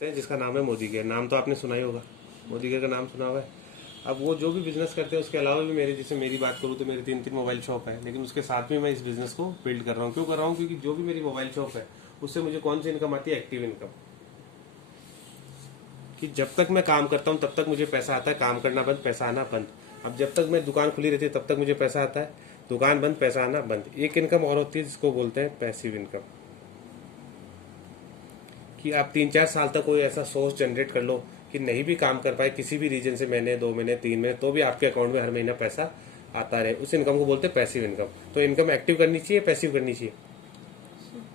हैं जिसका नाम है मोदी केयर। नाम तो आपने सुना ही होगा, मोदी केयर का नाम सुना हुआ है। अब वो जो भी बिजनेस करते हैं उसके अलावा भी मेरे, जैसे मेरी बात करूँ तो मेरी 3 मोबाइल शॉप है, लेकिन उसके साथ में मैं इस बिजनेस को बिल्ड कर रहा हूँ। क्यों कर रहा हूँ? क्योंकि जो भी मेरी मोबाइल शॉप है उससे मुझे कौन सी इनकम आती है? Active income. कि जब तक मैं काम करता हूँ तब तक मुझे पैसा आता है, काम करना बंद, पैसा आना बंद। अब जब तक मैं दुकान खुली रहती है तब तक मुझे पैसा आता है, दुकान बंद, पैसा आना बंद। एक इनकम और होती है जिसको बोलते हैं पैसिव इनकम। कि आप 3-4 साल तक कोई ऐसा सोर्स जनरेट कर लो कि नहीं भी काम कर पाए किसी भी रीजन से, महीने 2 महीने 3 महीने, तो भी आपके अकाउंट में हर महीना पैसा आता रहे। उस इनकम को बोलते हैं पैसिव इनकम। तो इनकम एक्टिव करनी चाहिए, पैसिव करनी चाहिए?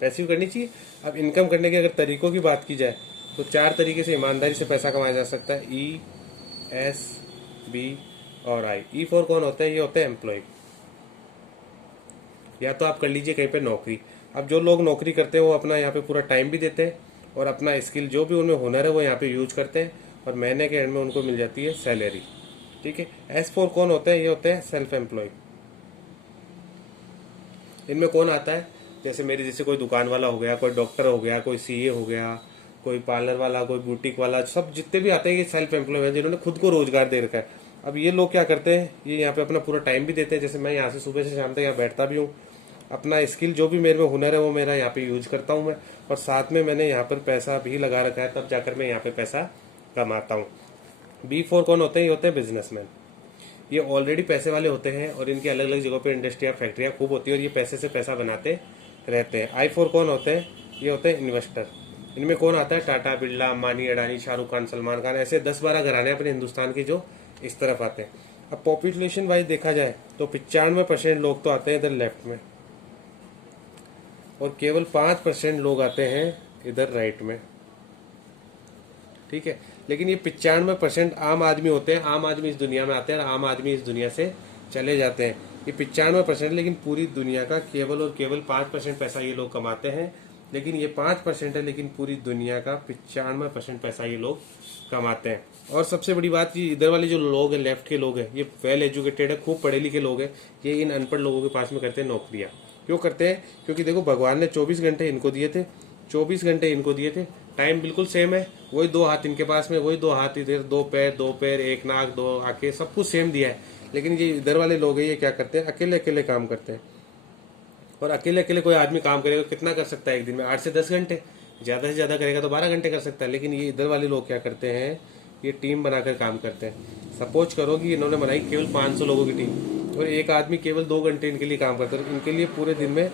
पैसिव करनी चाहिए। अब इनकम करने के अगर तरीकों की बात की जाए तो 4 तरीके से ईमानदारी से पैसा कमाया जा सकता है। ई, एस, बी और आई। ई फॉर कौन होता है? ये होता है एम्प्लॉय। या तो आप कर लीजिए कहीं पे नौकरी। अब जो लोग नौकरी करते हैं वो अपना यहाँ पे पूरा टाइम भी देते हैं और अपना स्किल जो भी उनमें हुनर है वो यहाँ पे यूज करते हैं और महीने के एंड में उनको मिल जाती है सैलरी। ठीक है। एस फोर कौन होता है? ये होते हैं सेल्फ एम्प्लॉय। इनमें कौन आता है? जैसे मेरे जैसे कोई दुकान वाला हो गया, कोई डॉक्टर हो गया, कोई सीए हो गया, कोई पार्लर वाला, कोई बुटीक वाला, सब जितने भी आते हैं ये सेल्फ एम्प्लॉय हैं जिन्होंने खुद को रोजगार दे रखा है। अब ये लोग क्या करते हैं? ये यहाँ पे अपना पूरा टाइम भी देते हैं। जैसे मैं यहाँ से सुबह से शाम तक यहाँ बैठता भी हूँ, अपना स्किल जो भी मेरे में हुनर है वो मेरा यहाँ पे यूज करता हूँ मैं, और साथ में मैंने यहाँ पर पैसा भी लगा रखा है, तब जाकर मैं यहाँ पे पैसा कमाता हूँ। बी फोर कौन होते हैं? ये होते हैं बिजनेसमैन। ये ऑलरेडी पैसे वाले होते हैं और इनकी अलग अलग जगहों पे इंडस्ट्रियाँ, फैक्ट्रियाँ खूब होती है और ये पैसे से पैसा बनाते रहते हैं। आई फोर कौन होते हैं? ये होते हैं इन्वेस्टर। इनमें कौन आता है? टाटा, बिरला, अंबानी, अडानी, शाहरुख खान, सलमान खान, ऐसे 10-12 घराने अपने हिंदुस्तान के जो इस तरफ आते हैं। अब पॉपुलेशन वाइज देखा जाए तो 95% लोग तो आते हैं इधर लेफ्ट में और केवल 5% लोग आते हैं इधर राइट में। ठीक है। लेकिन ये 95% आम आदमी होते हैं। आम आदमी इस दुनिया में आते हैं और आम आदमी इस दुनिया से चले जाते हैं। ये 95%, लेकिन पूरी दुनिया का केवल और केवल 5% पैसा ये लोग कमाते हैं। लेकिन ये 5% है, लेकिन पूरी दुनिया का 95% पैसा ये लोग कमाते हैं। और सबसे बड़ी बात, ये इधर वाले जो लोग हैं, लेफ्ट के लोग हैं, ये वेल एजुकेटेड है, खूब पढ़े लिखे लोग हैं। ये इन अनपढ़ लोगों के पास में करते हैं नौकरियां। क्यों करते हैं? क्योंकि देखो भगवान ने 24 घंटे इनको दिए थे, 24 घंटे इनको दिए थे, टाइम बिल्कुल सेम है, वही 2 हाथ इनके पास में, वही 2 हाथ इधर, 2 पैर, 1 नाक, 2 आंखें, सब कुछ सेम दिया है। लेकिन ये इधर वाले लोग हैं, ये क्या करते हैं? अकेले अकेले काम करते हैं। और अकेले अकेले कोई आदमी काम करेगा कितना कर सकता है एक दिन में? 8 से 10 घंटे, ज्यादा से ज्यादा करेगा तो 12 घंटे कर सकता है। लेकिन ये इधर वाले लोग क्या करते हैं? ये टीम बनाकर काम करते हैं। सपोज करो कि इन्होंने बनाई केवल 500 लोगों की टीम और एक आदमी केवल 2 घंटे इनके लिए काम करता है। इनके लिए पूरे दिन में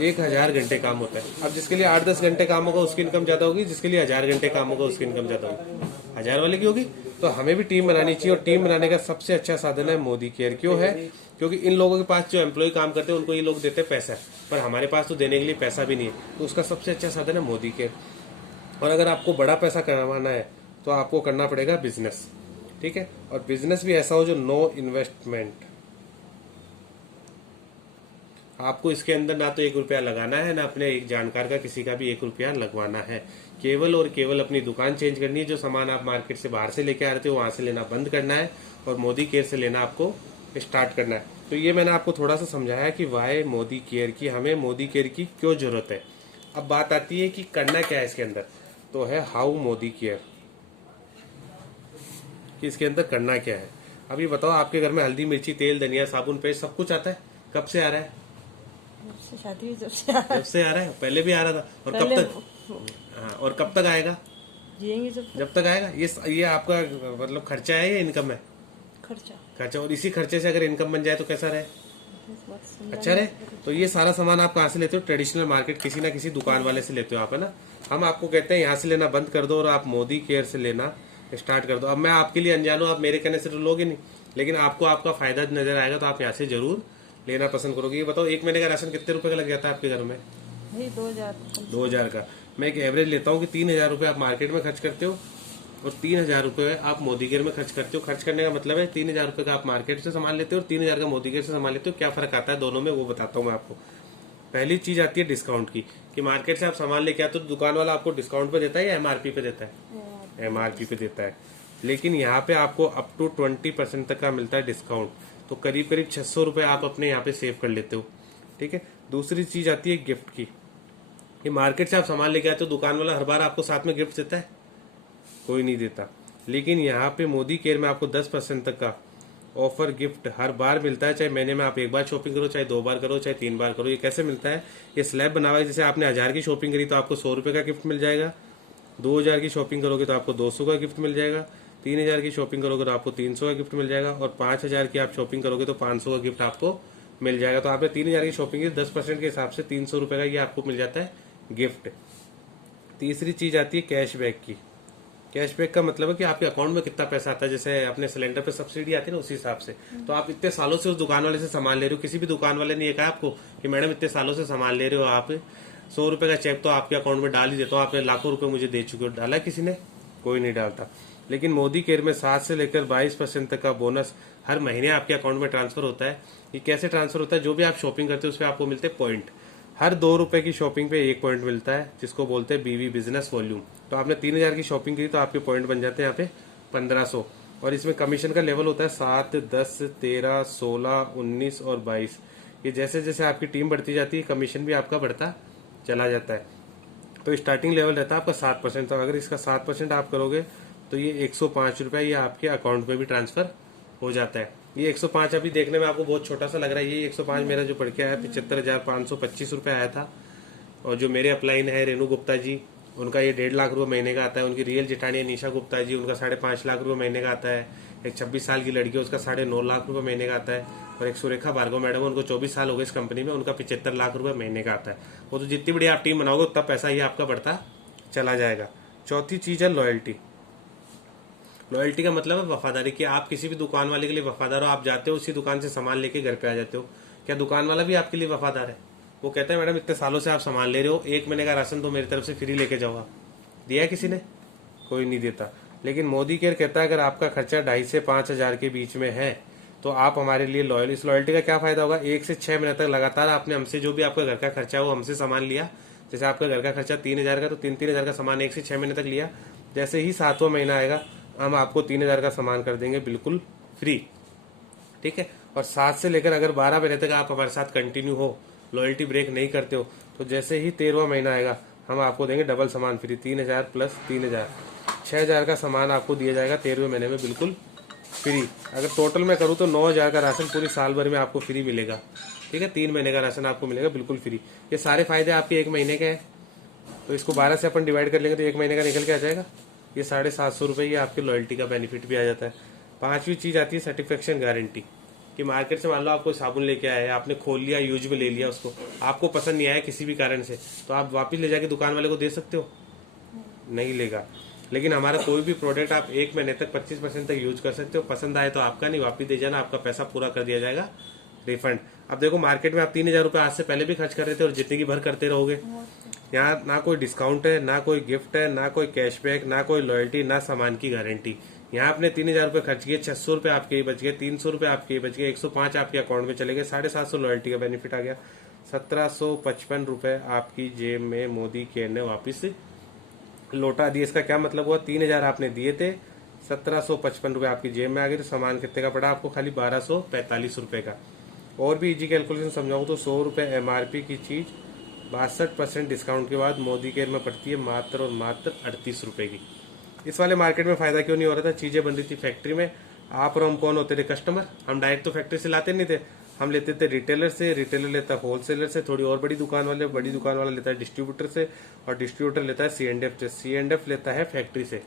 1000 घंटे काम होता है। अब जिसके लिए 8-10 घंटे काम होगा उसकी इनकम ज्यादा होगी, जिसके लिए 1000 घंटे काम होगा उसकी इनकम ज्यादा होगी, 1000 वाले की होगी। तो हमें भी टीम बनानी चाहिए और टीम बनाने का सबसे अच्छा साधन है मोदी केयर। क्यों है? क्योंकि इन लोगों के पास जो एम्प्लॉय काम करते हैं उनको ये लोग देते हैं पैसा, पर हमारे पास तो देने के लिए पैसा भी नहीं है। तो उसका सबसे अच्छा साधन है मोदी केयर। और अगर आपको बड़ा पैसा कमाना है तो आपको करना पड़ेगा बिजनेस। ठीक है। और बिजनेस भी ऐसा हो जो नो इन्वेस्टमेंट। आपको इसके अंदर ना तो 1 रुपया लगाना है, ना अपने एक जानकार का किसी का भी 1 रुपया लगवाना है। केवल और केवल अपनी दुकान चेंज करनी है। जो सामान आप मार्केट से बाहर से लेके आ रहे थे वहां से लेना बंद करना है और मोदी केयर से लेना आपको स्टार्ट करना है। तो ये मैंने आपको थोड़ा सा समझाया कि वाई मोदी केयर की, हमें मोदी केयर की क्यों जरूरत है। अब बात आती है कि करना क्या है इसके अंदर। तो है हाउ मोदी केयर, कि इसके अंदर करना क्या है। अब ये बताओ, आपके घर में हल्दी, मिर्ची, तेल, धनिया, साबुन, पेस्ट सब कुछ आता है? कब से आ रहा है? शादी जब से आ रहा है। पहले भी आ रहा था। और कब तक? हाँ, और कब तक आएगा? जिएंगे जब तक आएगा। ये आपका मतलब खर्चा है या इनकम है? खर्चा। और इसी खर्चे से अगर इनकम बन जाए तो कैसा रहे? अच्छा रहे। तो ये सारा सामान आप कहाँ से लेते हो? ट्रेडिशनल मार्केट, किसी ना किसी दुकान वाले से लेते हो आप, है ना। हम आपको कहते हैं यहाँ से लेना बंद कर दो और आप मोदी केयर से लेना स्टार्ट कर दो। अब मैं आपके लिए अनजान हूँ, आप मेरे कहने से तो लोगे नहीं, लेकिन आपको आपका फायदा नजर आएगा तो आप यहाँ से जरूर लेना पसंद करोगे। ये बताओ, 1 महीने का राशन कितने रुपए का लग जाता है आपके घर में? 2000 का। मैं एक एवरेज लेता हूँ कि 3000 रुपये आप मार्केट में खर्च करते हो और 3000 रुपये आप मोदी केयर में खर्च करते हो। खर्च करने का मतलब है 3000 रुपये का आप मार्केट से सामान लेते हो और 3000 का मोदी केयर से सामान लेते हो। क्या फर्क आता है दोनों में वो बताता हूँ मैं आपको। पहली चीज आती है डिस्काउंट की, कि मार्केट से आप सामान लेके आते हो तो दुकान वाला आपको डिस्काउंट पे देता है या एमआरपी पे देता है? एमआरपी पे देता है। लेकिन यहाँ पे आपको अप टू 20% तक का मिलता है डिस्काउंट। तो करीब करीब 600 रुपये आप अपने यहाँ पे सेव कर लेते हो। ठीक है। दूसरी चीज आती है गिफ्ट की, कि मार्केट से आप सामान लेके आते हो, दुकान वाला हर बार आपको साथ में गिफ्ट देता है? कोई नहीं देता। लेकिन यहाँ पे मोदी केयर में आपको 10% तक का ऑफर गिफ्ट हर बार मिलता है, चाहे महीने में आप एक बार शॉपिंग करो, चाहे 2 बार करो, चाहे 3 बार करो। ये कैसे मिलता है? ये स्लैब बना हुआ है, जैसे आपने 1000 की शॉपिंग करी तो आपको 100 रुपये का गिफ्ट मिल जाएगा, 2000 की शॉपिंग करोगे तो आपको 200 का गिफ्ट मिल जाएगा, 3000 की शॉपिंग करोगे तो आपको 300 का गिफ्ट मिल जाएगा, और 5000 की आप शॉपिंग करोगे तो 500 का गिफ्ट आपको मिल जाएगा। तो आपने 3000 की शॉपिंग की, 10% के हिसाब से 300 रुपये का ये आपको मिल जाता है गिफ्ट। तीसरी चीज आती है कैशबैक की। कैशबैक का मतलब है कि आपके अकाउंट में कितना पैसा आता है, जैसे अपने सिलेंडर पे सब्सिडी आती है ना, उसी हिसाब से। तो आप इतने सालों से उस दुकान वाले से सामान ले रहे हो, किसी भी दुकान वाले ने ये कहा आपको कि मैडम इतने सालों से सामान ले रहे हो आप, 100 रुपए का चेक तो आपके अकाउंट में डाल ही देता हो, आपने लाखों रुपए मुझे दे चुके हो। डाला किसी ने? कोई नहीं डालता। लेकिन मोदी केयर में 7 से लेकर 22% तक का बोनस हर महीने आपके अकाउंट में ट्रांसफर होता है। ये कैसे ट्रांसफर होता है? जो भी आप शॉपिंग करते हो उस पर आपको मिलते हैं पॉइंट। हर 2 रुपए की शॉपिंग पे 1 पॉइंट मिलता है, जिसको बोलते हैं बीवी बिजनेस वॉल्यूम। तो आपने 3000 की शॉपिंग की तो आपके पॉइंट बन जाते हैं यहाँ पे 1500। और इसमें कमीशन का लेवल होता है 7, 10, 13, 16, 19 और 22। ये जैसे जैसे आपकी टीम बढ़ती जाती है कमीशन भी आपका बढ़ता चला जाता है। तो स्टार्टिंग लेवल रहता है आपका 7%। तो अगर इसका 7% आप करोगे तो ये 105 रुपये ये आपके अकाउंट में भी ट्रांसफर हो जाता है। ये 105 अभी देखने में आपको बहुत छोटा सा लग रहा है, ये 105 मेरा जो पढ़ के आया 75,525 रुपये आया था। और जो मेरे अपलाइन है रेनू गुप्ता जी, उनका ये 1.5 लाख रुपये महीने का आता है। उनकी रियल जेठानी निशा गुप्ता जी, उनका 5.5 लाख रुपये महीने का आता है। एक 26 साल की लड़की है, उसका 9.5 लाख रुपये महीने का आता है। और एक सुरेखा भार्गव मैडम, उनको 24 साल हो गए इस कंपनी में, उनका 75 लाख रुपये महीने का आता है। वो तो जितनी बड़ी आप टीम बनाओगे उतना पैसा ये आपका बढ़ता चला जाएगा। चौथी चीज है लॉयल्टी। लॉयल्टी का मतलब है वफादारी, कि आप किसी भी दुकान वाले के लिए वफादार हो। आप जाते हो उसी दुकान से सामान लेके घर पे आ जाते हो, क्या दुकान वाला भी आपके लिए वफादार है? वो कहता है मैडम इतने सालों से आप सामान ले रहे हो, 1 महीने का राशन तो मेरी तरफ से फ्री लेके जाओ। दिया है किसी ने? कोई नहीं देता। लेकिन मोदी केयर कहता है अगर आपका खर्चा 2.5 से 5 हजार के बीच में है तो आप हमारे लिए लॉयल। इस लॉयल्टी का क्या फायदा होगा? 1 से 6 महीने तक लगातार आपने हमसे जो भी आपका घर का खर्चा है वो हमसे सामान लिया। जैसे आपका घर का खर्चा 3000 का, तो 3-3 हजार का सामान 1 से 6 महीने तक लिया। जैसे ही 7वां महीना आएगा हम आपको 3000 का सामान कर देंगे बिल्कुल फ्री। ठीक है। और 7 से लेकर अगर 12 महीने तक आप हमारे साथ कंटिन्यू हो, लॉयल्टी ब्रेक नहीं करते हो, तो जैसे ही 13वां महीना आएगा हम आपको देंगे डबल सामान फ्री, 3000 प्लस 3000, 6000 का सामान आपको दिया जाएगा 13वें महीने में बिल्कुल फ्री। अगर टोटल में करूँ तो 9000 का राशन पूरी साल भर में आपको फ्री मिलेगा। ठीक है। 3 महीने का राशन आपको मिलेगा बिल्कुल फ्री। ये सारे फायदे आपके 1 महीने के हैं। तो इसको 12 से अपन डिवाइड कर लेंगे तो 1 महीने का निकल के आ जाएगा ये 750 रुपये। ये आपके लॉयल्टी का बेनिफिट भी आ जाता है। 5वीं चीज आती है सर्टिफिकेशन गारंटी, कि मार्केट से मान लो आप कोई साबुन लेके आए, आपने खोल लिया, यूज में ले लिया, उसको आपको पसंद नहीं आया किसी भी कारण से, तो आप वापस ले जाके दुकान वाले को दे सकते हो? नहीं लेगा। लेकिन हमारा कोई भी प्रोडक्ट आप 1 महीने तक 25% तक यूज कर सकते हो। पसंद आए तो आपका नहीं, वापस दे जाना, आपका पैसा पूरा कर दिया जाएगा रिफंड। अब देखो मार्केट में आप 3000 रुपये आज से पहले भी खर्च कर रहे थे और जितनी की भर करते रहोगे। यहाँ ना कोई डिस्काउंट है, ना कोई गिफ्ट है, ना कोई कैशबैक, ना कोई लॉयल्टी, ना सामान की गारंटी। यहाँ आपने 3000 रुपये खर्च किए, 600 रुपये आपके ही बच गए, 300 रुपये आपके ही बच गए, 105 आपके अकाउंट में चले गए, 750 लॉयल्टी का बेनिफिट आ गया, 1755 रुपये आपकी जेब में मोदी केयर ने वापिस लौटा दिए। इसका क्या मतलब हुआ? 3000 आपने दिए थे, 1755 रुपये आपकी जेब में आ गए। तो सामान कितने का पड़ा आपको? खाली 1245 रुपये का। और भी इजी कैलकुलेशन समझाऊं तो 100 रुपये MRP की चीज 62% डिस्काउंट के बाद मोदी केयर में पड़ती है मात्र और मात्र 38 रुपये की। इस वाले मार्केट में फायदा क्यों नहीं हो रहा था? चीजें बन रही थी फैक्ट्री में। आप और हम कौन होते थे? कस्टमर। हम डायरेक्ट तो फैक्ट्री से लाते नहीं थे, हम लेते थे रिटेलर से, रिटेलर लेता है होलसेलर से, थोड़ी और बड़ी दुकान वाले, बड़ी दुकान वाला लेता है डिस्ट्रीब्यूटर से, और डिस्ट्रीब्यूटर लेता है C&F से, C&F लेता है फैक्ट्री से।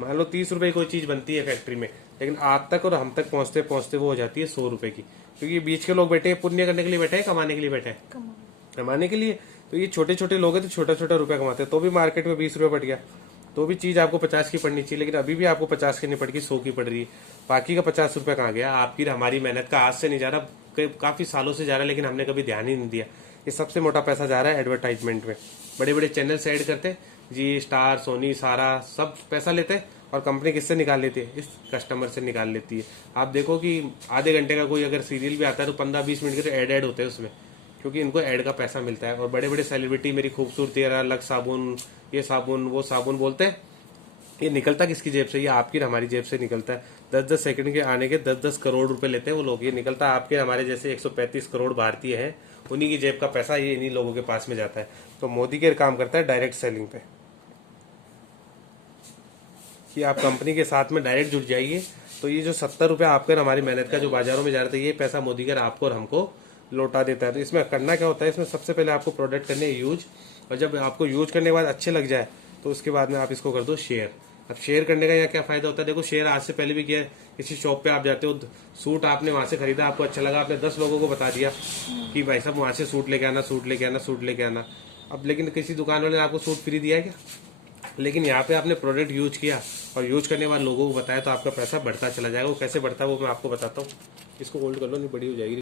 मान लो 30 रुपए कोई चीज बनती है फैक्ट्री में, लेकिन आप तक और हम तक पहुंचते पहुंचते वो हो जाती है 100 रुपए की। क्योंकि बीच के लोग बैठे हैं, पुण्य करने के लिए बैठे हैं, कमाने के लिए बैठे हैं? कमाने के लिए। तो ये छोटे छोटे लोग हैं तो छोटा छोटा रुपया कमाते हैं, तो भी मार्केट में 20 रुपये बढ़ गया, तो भी चीज आपको 50 की पड़नी चाहिए, लेकिन अभी भी आपको 50 की नहीं पड़ गई, 100 की पड़ रही है। बाकी का 50 रुपया कहाँ गया? आपकी हमारी मेहनत का आज से नहीं जा रहा, काफी सालों से जा रहा है, लेकिन हमने कभी ध्यान ही नहीं दिया। ये सबसे मोटा पैसा जा रहा है एडवर्टाइजमेंट में। बड़े बड़े चैनल से ऐड करते जी, स्टार, सोनी, सारा सब पैसा लेते हैं, और कंपनी किससे निकाल लेती है? इस कस्टमर से निकाल लेती है। आप देखो कि आधे घंटे का कोई अगर सीरियल भी आता है तो 15-20 मिनट के ऐड होते हैं उसमें, क्योंकि इनको ऐड का पैसा मिलता है। और बड़े बड़े सेलिब्रिटी मेरी खूबसूरती है, लक्स साबुन, ये साबुन, वो साबुन बोलते हैं, ये निकलता किसकी जेब से? ये आपकी हमारी जेब से निकलता है। 10-10 सेकंड के आने के 10-10 करोड़ रुपए लेते हैं वो लोग। ये निकलता आपके हमारे जैसे 135 करोड़ भारतीय हैं, उन्हीं की जेब का पैसा ये इन्हीं लोगों के पास में जाता है। तो मोदी केयर काम करता है डायरेक्ट सेलिंग पे। कि आप कंपनी के साथ में डायरेक्ट जुड़ जाइए। तो ये जो 70 रुपये आपका हमारी मेहनत का जो बाजारों में जा रहा था, ये पैसा मोदी कर आपको और हमको लौटा देता है। तो इसमें करना क्या होता है, इसमें सबसे पहले आपको प्रोडक्ट करने यूज, और जब आपको यूज करने के बाद अच्छे लग जाए तो उसके बाद में आप इसको कर दो शेयर। अब शेयर करने का यहाँ क्या फायदा होता है, देखो शेयर आज से पहले भी किया है। किसी शॉप पे आप जाते हो, सूट आपने वहां से खरीदा, आपको अच्छा लगा, आपने 10 लोगों को बता दिया कि भाई साहब वहां से सूट लेके आना, सूट लेके आना, सूट लेके आना। अब लेकिन किसी दुकान वाले ने आपको सूट फ्री दिया है क्या? लेकिन यहाँ पे आपने प्रोडक्ट यूज किया और यूज करने के बाद लोगों को बताया, तो आपका पैसा बढ़ता चला जाएगा। वो कैसे बढ़ता है वो मैं आपको बताता हूँ। इसको होल्ड कर लो, नहीं बड़ी हो जाएगी।